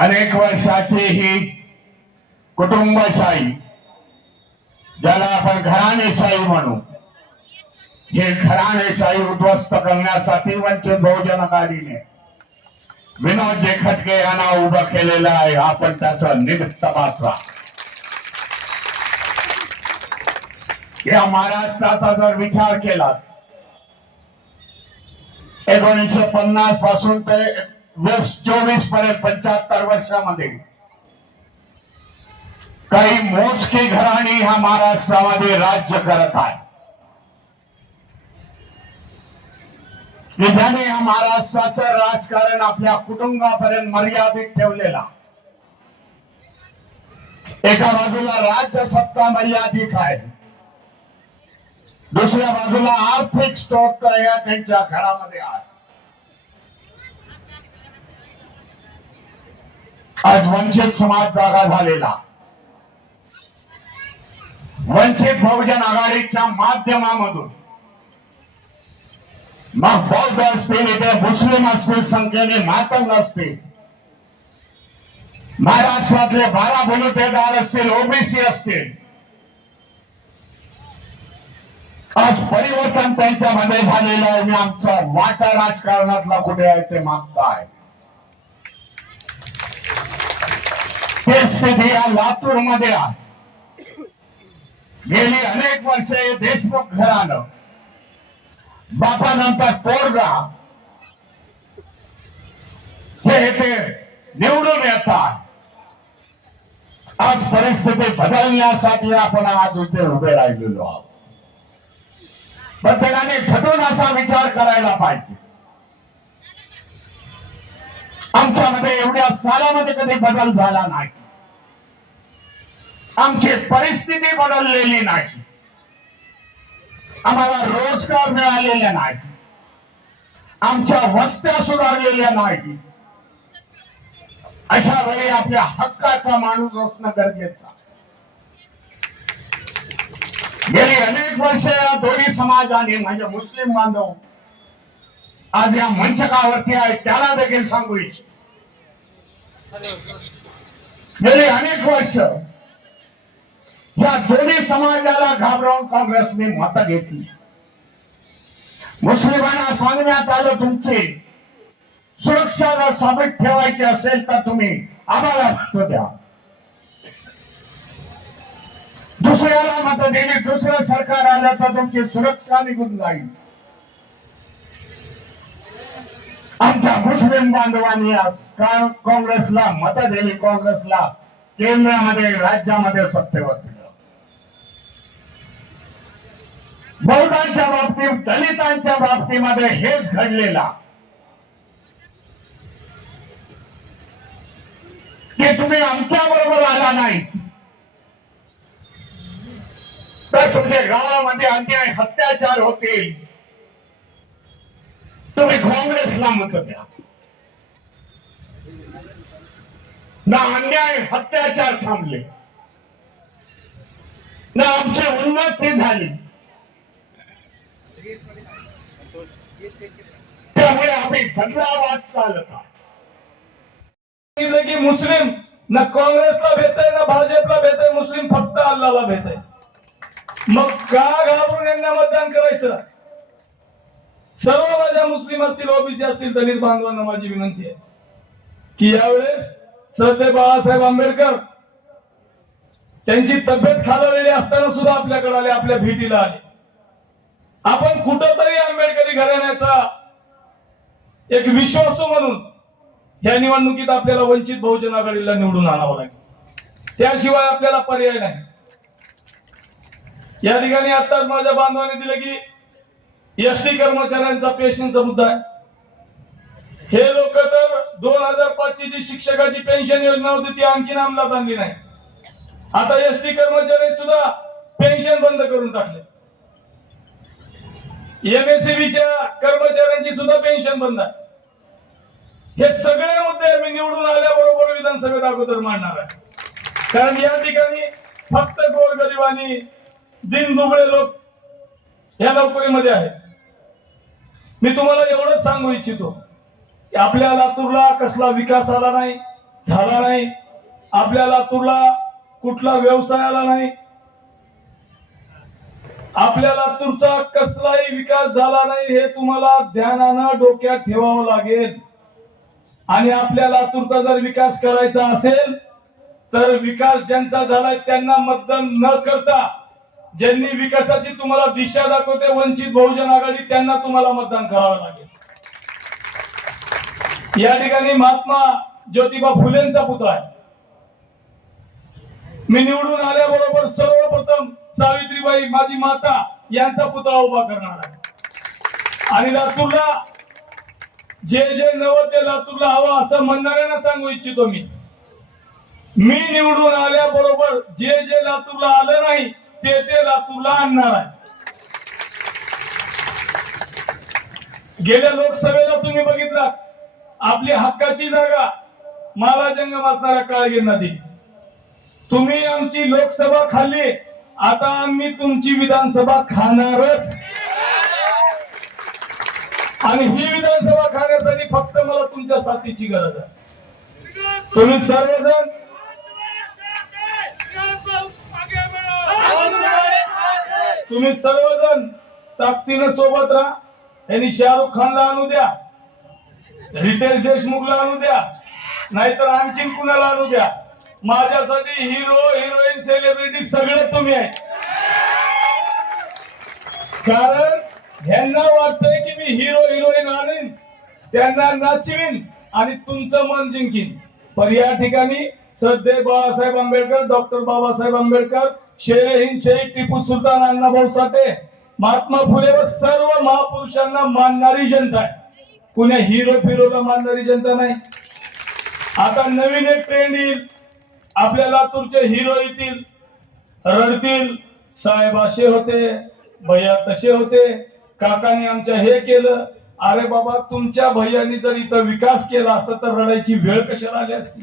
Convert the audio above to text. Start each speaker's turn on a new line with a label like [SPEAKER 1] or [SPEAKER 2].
[SPEAKER 1] अनेक वर्षाची ही कुटुंबशाही ज्याला आपण घराणेशाही म्हणू. हे घराणेशाही उद्ध्वस्त करण्यासाठी वंचित बहुजन आघाडीने विनोद जे खटके यांना उभं केलेलं आहे. आपण त्याचं निमित्त मात्र या महाराष्ट्राचा जर विचार केला एकोणीसशे पन्नासपासून ते वीस चोवीसपर्यंत पंच्याहत्तर वर्षामध्ये. काही मोजकी घराणी ह्या महाराष्ट्रामध्ये राज्य करत आहे. ज्याने या महाराष्ट्राचं राजकारण आपल्या कुटुंबापर्यंत मर्यादित ठेवलेला एका बाजूला राज्य सत्ता मर्यादित आहे. दुसऱ्या बाजूला आर्थिक स्त्रोत या त्यांच्या घरामध्ये आहे. आज वंचित समाज जागा झालेला. वंचित बहुजन आघाडीच्या माध्यमामधून मग बौद्ध असतील इथे मुस्लिम असतील संख्येने मातंग असतील महाराष्ट्रातले बारा बलुतेदार असतील ओबीसी असतील आज परिवर्तन त्यांच्यामध्ये झालेलं आहे मी आमचा वाटा राजकारणातला कुठे आहे ते मागताय. ते स्थिती या लातूरमध्ये आहे गेली अनेक वर्षे देशमुख घरानं बापानंतर पोरगा हे इथे निवडून येतात. आज परिस्थिती बदलण्यासाठी आपण आज इथे उभे राहिलेलो आहोत. प्रत्येकाने झटून असा विचार करायला पाहिजे. आमच्यामध्ये एवढ्या सालामध्ये कधी बदल झाला नाही. आमची परिस्थिती बदललेली नाही. आम्हाला रोजगार मिळालेला नाही. आमच्या वस्त्या सुधारलेल्या नाही. अशा वेळी आपल्या हक्काचा माणूस असणं गरजेचं गेली अनेक वर्ष या दोन्ही समाजाने म्हणजे मुस्लिम बांधव आज या मंचकावरती आहे त्याला देखील सांगू इच्छित. गेली अनेक वर्ष या दोन्ही समाजाला घाबरवून काँग्रेसने मत घेतली. मुस्लिमांना सांगण्यात आलं तुमचे. सुरक्षा जर साबित ठेवायची असेल तर तुम्ही आम्हाला मत द्या. दुसऱ्याला मत देणे दुसरं सरकार आलं तर तुमची सुरक्षा निघून जाईल. आमच्या मुस्लिम बांधवांनी काँग्रेसला मत दिली? काँग्रेसला केंद्रामध्ये राज्यामध्ये सत्तेवर दिलं बौद्धांच्या बाबतीत दलितांच्या बाबतीमध्ये हेच घडलेला की तुम्ही आमच्या बरोबर आला नाही. तर तुमच्या गावामध्ये अन्याय अत्याचार होतील. तुम्ही काँग्रेसला मत द्या. ना अन्याय अत्याचार थांबले. ना आमची उन्नती झाली. त्यामुळे आम्ही बदलावाद चालत
[SPEAKER 2] की मुस्लिम ना काँग्रेसला भेट आहे ना भाजपला भेट आहे मुस्लिम फक्त अल्लाला भेट आहे मग का घाबरून यांना मतदान करायचं? सर्व माझ्या मुस्लिम असतील ओबीसी असतील दलित बांधवांना माझी विनंती आहे. की यावेळेस श्रद्धे बाळासाहेब आंबेडकर त्यांची तब्येत खालवलेली असताना सुद्धा आपल्याकडे आले आपल्या भेटीला आले. आपण कुठंतरी आंबेडकरी घराण्याचा एक विश्वासू म्हणून या निवडणुकीत आपल्याला वंचित बहुजन आघाडीला निवडून आणावं लागेल. त्याशिवाय आपल्याला पर्याय नाही. या ठिकाणी आताच माझ्या बांधवाने दिलं की एसटी कर्मचाऱ्यांचा पेन्शनचा मुद्दा आहे. हे लोक तर दोन हजार पाच ची जी शिक्षकाची पेन्शन योजना होती ती आणखी अंमलात आणली नाही. आता एसटी कर्मचारी सुद्धा पेन्शन बंद करून टाकले. एमएससीबीच्या कर्मचाऱ्यांची सुद्धा पेन्शन बंद आहे. हे सगळे मुद्दे मी निवडून आल्याबरोबर विधानसभेत अगोदर मांडणार आहे. कारण या ठिकाणी फक्त गोरगरिबांनी दिन दुबळे लोक या नोकरीमध्ये आहेत. मी तुम्हाला एवढंच सांगू इच्छितो की आपल्या लातूरला कसला विकास आला नाही झाला नाही आपल्या लातूरला कुठला व्यवसाय आला नाही आपल्याला तुमचा कसलाही विकास झाला नाही हे तुम्हाला ध्यानानं डोक्यात ठेवावं लागेल. आणि आपल्याला तुमचा जर विकास करायचा असेल तर विकास ज्यांचा झालाय त्यांना मतदान न करता ज्यांनी विकासाची तुम्हाला दिशा दाखवते वंचित बहुजन आघाडी त्यांना तुम्हाला मतदान करावं लागेल. या ठिकाणी महात्मा ज्योतिबा फुलेंचा पुतळा आहे. मी निवडून आल्याबरोबर सर्वप्रथम सावित्रीबाई माझी माता यांचा पुतळा उभा करणार आहे. आणि लातूरला जे जे नवं ते लातूरला हवं असं म्हणणाऱ्यांना सांगू इच्छितो मी. मी निवडून आल्याबरोबर जे जे लातूरला आलं नाही ते ते लातूरला आणणार आहे. गेल्या लोकसभेला तुम्ही बघितला आपली हक्काची जागा माला जंगम असणारा काळगीरना दिली तुम्ही आमची लोकसभा खाल्ली आता आम्ही तुमची विधानसभा खाणारच. आणि ही विधानसभा खाण्यासाठी फक्त मला तुमच्या साथीची गरज आहे. तुम्ही सर्वजण तुम्ही सर्वजण ताकदीनं सोबत राहा. यांनी शाहरुख खानला आणू द्या. रितेश देशमुखला आणू द्या. नाहीतर आणखीन कुणाला आणू द्या? माझ्यासाठी हिरो हिरोईन सेलिब्रिटी सगळे तुम्ही आहे कारण ह्यांना वाटतंय की मी हिरो हिरोईन आणीन त्यांना नाचवीन आणि तुमचं मन जिंकीन. पण या ठिकाणी श्रद्धे बाळासाहेब आंबेडकर डॉक्टर बाबासाहेब आंबेडकर शेरे हिंद शेख टिपू सुलतान अण्णाभाऊ साठे महात्मा फुले व सर्व महापुरुषांना मानणारी जनता आहे. कुण्या हिरो फिरोला मानणारी जनता नाही. आता नवीन एक ट्रेंड येईल. आपल्या लातूरचे हिरो येतील रडतील. साहेब असे होते भैया तसे होते. काकाने आमच्या हे केलं. अरे बाबा तुमच्या भैयानी जर इथं विकास केला असता तर रडायची वेळ कशाला आली असती?